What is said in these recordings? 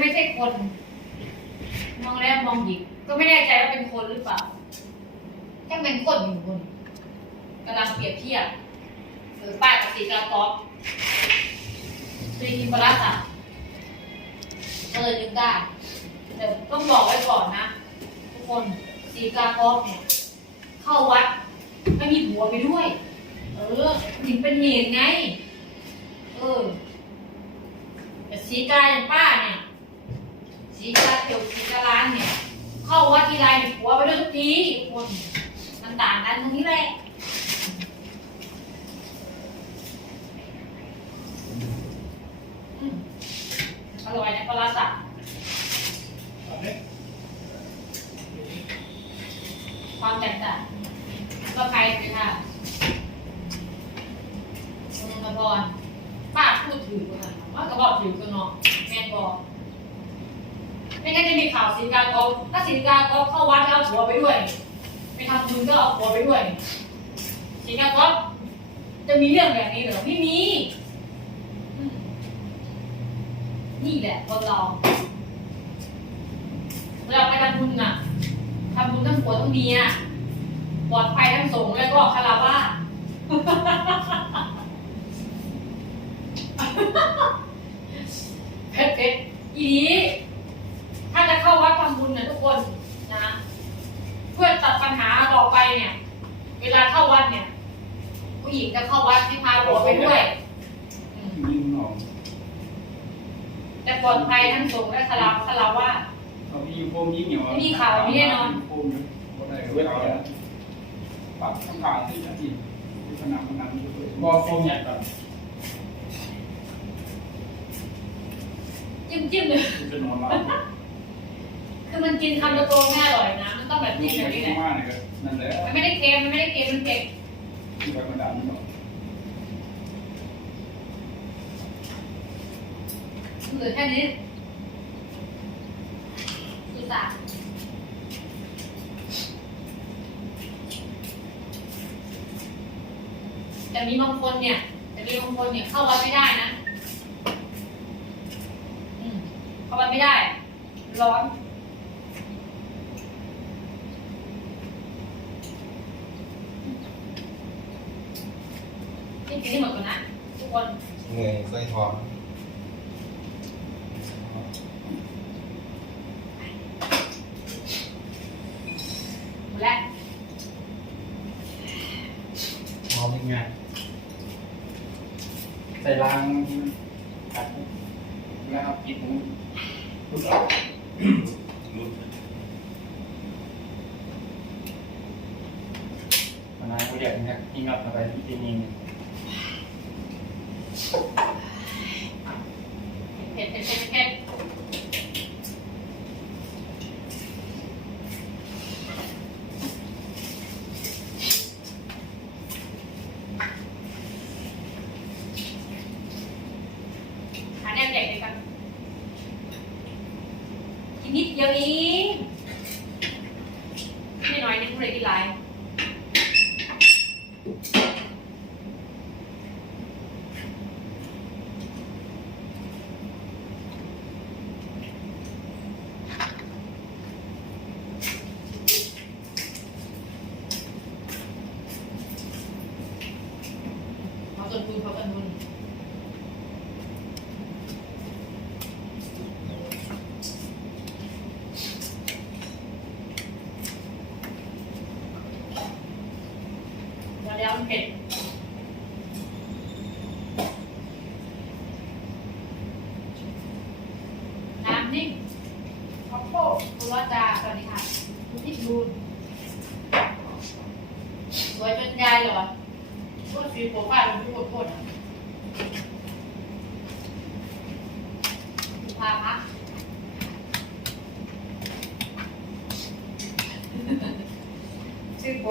ไม่ใช่คน มองแล้วมองอีกก็ไม่แน่ใจว่าเป็นคนหรือเปล่าถ้าเป็นคนอยู่คนกำลังเปรียบเทียบหรือป้ายกับสีกาต๊อกซีกินปลาร้าสัตว์ก็เลยนึกได้แต่ต้องบอกไว้ก่อนนะ ทุกคนสีกาต๊อกเนี่ย เข้าวัดไม่มีผัวไปด้วย เออถึงเป็นเหตุไง เออแต่สีกาอย่างป้าเนี่ย สีกาเกี่ยวสีกาล้านเนี่ย เข้าวัดทีไรเนี่ยผัวไปด้วยทุกทีคนมันต่างกันตรงนี้แหละอร่อยนะปลาสับความแตกต่างก็ใครเลยค่ะคุณกระบอลป้าพูดถือว่ากระบอกถือกันเนแมนบอก ไม่งั้นจะมีข่าวสินกากรถ้าสินกากรเข้าวัดแล้วเอาผัวไปด้วยไปทำบุญก็เอาผัวไปด้วย สินกากรจะมีเรื่องแบบนี้เหรอไม่มี นี่แหละคนเราเวลาไปทำบุญน่ะทำบุญทั้งผัวทั้งเมียปลอดภัยทั้งสงฆ์แล้วก็คารวะ เพชรเพชรอีนี้ ถ้าจะเข้าวัดทำบุญนะทุกคนนะ เพื่อตัดปัญหาต่อไปเนี่ย เวลาเข้าวัดเนี่ย ผู้หญิงจะ เข้าวัดให้พาผัวไปด้วย ยิงหนองแต่ปลอดภัยทั้งสงฆ์และคาราวคาราวาเขามีอยู่โคมยิงเหนียวไม่มีข่าวม่แน่นอนโคมบ่ได้เว้ยเอาแล้วปรับทั้งขาที่จะที่ขนาดขนาดนี้ด้วยบอโฟมใหญ่ก่อนจิ้มจิ้มเลย จะนอนหลับคือมันกินคำตะโตๆไม่อร่อยนะ มันต้องแบบลูจิ้แบบนี้แหละมากเลยนั่นแหละมันไม่ได้เค็มมันไม่ได้เค็มมันเผ็ด ที่ไปกระดานนี่หรอก เหลือแค่นี้สุสานแต่มีบางคนเนี่ย แต่มีบางคนเนี่ยเข้าวัดไม่ได้นะอืมเข้าวัดไม่ได้ ร้อนนี่กินให้หมดก่อนนะทุกคนเงยไส้ทอง หมดแล้ว มองยังไงใส่รางตัดนะครับกินหมูลูกออกรุดมานานกูเรียกเนี่ยกินกับอะไรที่จริง เผ็ดเผ็ดเผ็ดเผ็ดหาแนวแจกเลยกันกินนิดเดียวเองไม่น้อยนึงเลยกินหลาย เขาต้นทุนเขาต้นทุนมาแล้วมันเผ็ดน้ำนิ่มข้าวโพดคุณว่าจาสวัสดีค่ะคุณที่ดูนสวยจนยายเหรอ พูดฟีโปรไฟล์ลงทุกคนโทษนะพาพักชื่อโปร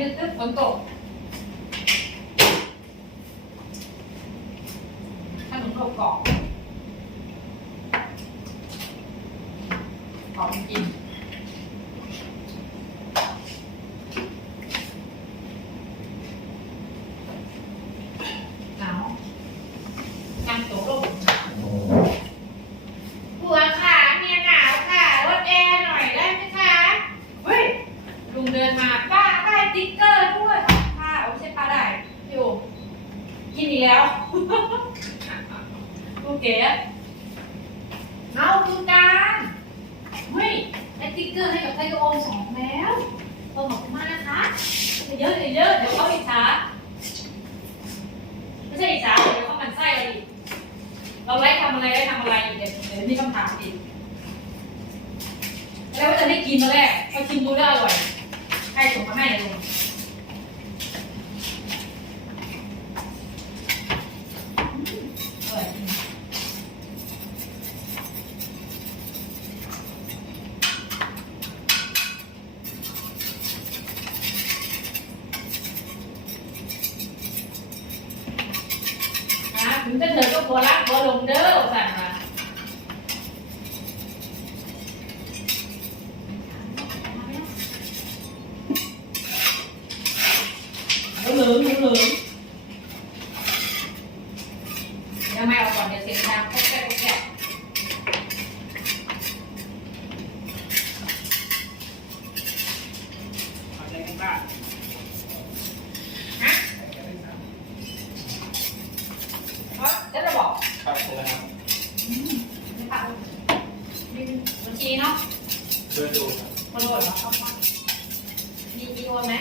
นึกตึ๊ฝนตกขนมโลกรอบกรอบจริน กินอีกแล้วลูเก๋เอาตุกตาเฮ้ยไอติ๊กเกอร์ให้กับไทโกโอมสองแล้ว ถึงจะเธอก็บ่รักบอลงเด้อสั่นว่าเหลืองเหลืองเหลืองยังไม่เอาก่อนเดี๋ยวเสียงดังก็แค่ มันโหลดแล้วเข้ามีมีกิโลไหม